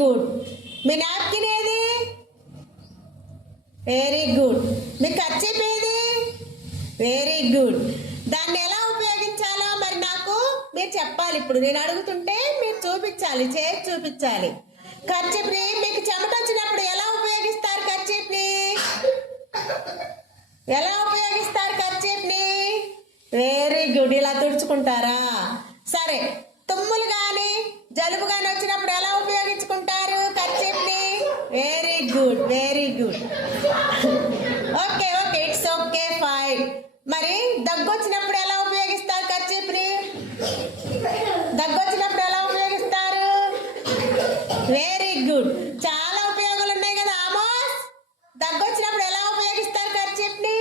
Good. మీ napkin ఏది? Very good. మీ కర్చీఫ్ ఏది? Very good. దాన్ని ఎలా ఉపయోగించాలో మరి నాకు మీరు చెప్పాలి. ఇప్పుడు నేను అడుగుతుంటే మీరు చూపించాలి, చేసి చూపించాలి. కర్చీఫ్ని మీకు చెమట వచ్చినప్పుడు ఎలా ఉపయోగిస్తారు? కర్చీఫ్ని ఎలా ఉపయోగిస్తారు? కర్చీఫ్ని వెరీ గుడ్. ఇలా తుడుచుకుంటారా? సరే, తుమ్ములు కానీ జలుబు కానీ వచ్చినప్పుడు ఎలా ఉపయోగించుకుంటారు కర్చీఫ్ని? Very good, very good. Okay okay, it's okay, fine. మరి దగ్గు వచ్చినప్పుడు ఎలా ఉపయోగిస్తారు కర్చీఫ్ని? దగ్గు వచ్చినప్పుడు ఎలా ఉపయోగిస్తారు? Very good. చాలా ఉపయోగాలు ఉన్నాయి కదా ఆమోస్. దగ్గు వచ్చినప్పుడు ఎలా ఉపయోగిస్తారు కర్చీఫ్ని?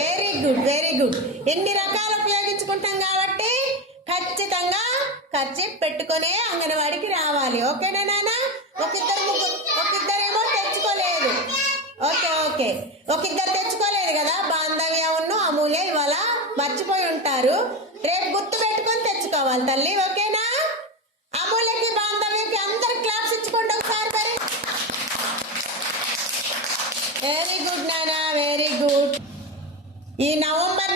Very good, very good. ఎన్ని రకాలు ఉపయోగించుకుంటాం కాబట్టి ఖచ్చితంగా కర్చీఫ్ పెట్టుకునే అంగన్వాడికి రావాలి. ఓకేనా నాన్న? ఒకిద్దరేమో తెచ్చుకోలేదు. ఓకే ఓకే, ఒకిద్దరు తెచ్చుకోలేదు కదా. బాంధవ్యను అమూల్య ఇవాళ మర్చిపోయి ఉంటారు. రేపు గుర్తు పెట్టుకొని తెచ్చుకోవాలి తల్లి. ఓకేనా? అమూల్యకి బాంధవ్యకి అందరు క్లాప్స్ ఇచ్చుకోండి ఒకసారి మరి. వెరీ గుడ్ నానా, వెరీ గుడ్. ఈ నవంబర్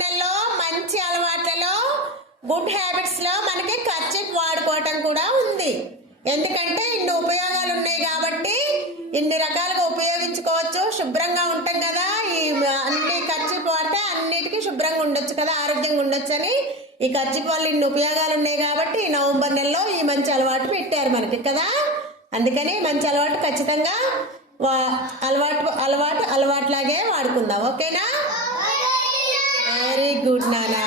నెలలో మంచి అలవాట్లలో, గుడ్ హ్యాబిట్స్ లో మనకి కర్చీఫ్ వాడుకోవటం కూడా ఉంది. ఎందుకంటే ఇన్ని ఉపయోగాలు ఉన్నాయి కాబట్టి ఇన్ని రకాలుగా ఉపయోగించుకోవచ్చు. శుభ్రంగా ఉంటాం కదా, ఈ అన్ని కర్చీఫ్ వాడితే అన్నిటికీ శుభ్రంగా ఉండొచ్చు కదా, ఆరోగ్యంగా ఉండొచ్చు అని ఈ కర్చీఫ్ వల్ల ఇన్ని ఉపయోగాలు ఉన్నాయి కాబట్టి ఈ నవంబర్ నెలలో ఈ మంచి అలవాటు పెట్టారు మనకి కదా. అందుకని మంచి అలవాటు ఖచ్చితంగా అలవాట్లాగే వాడుకుందాం. ఓకేనా? వెరీ గుడ్ నానా.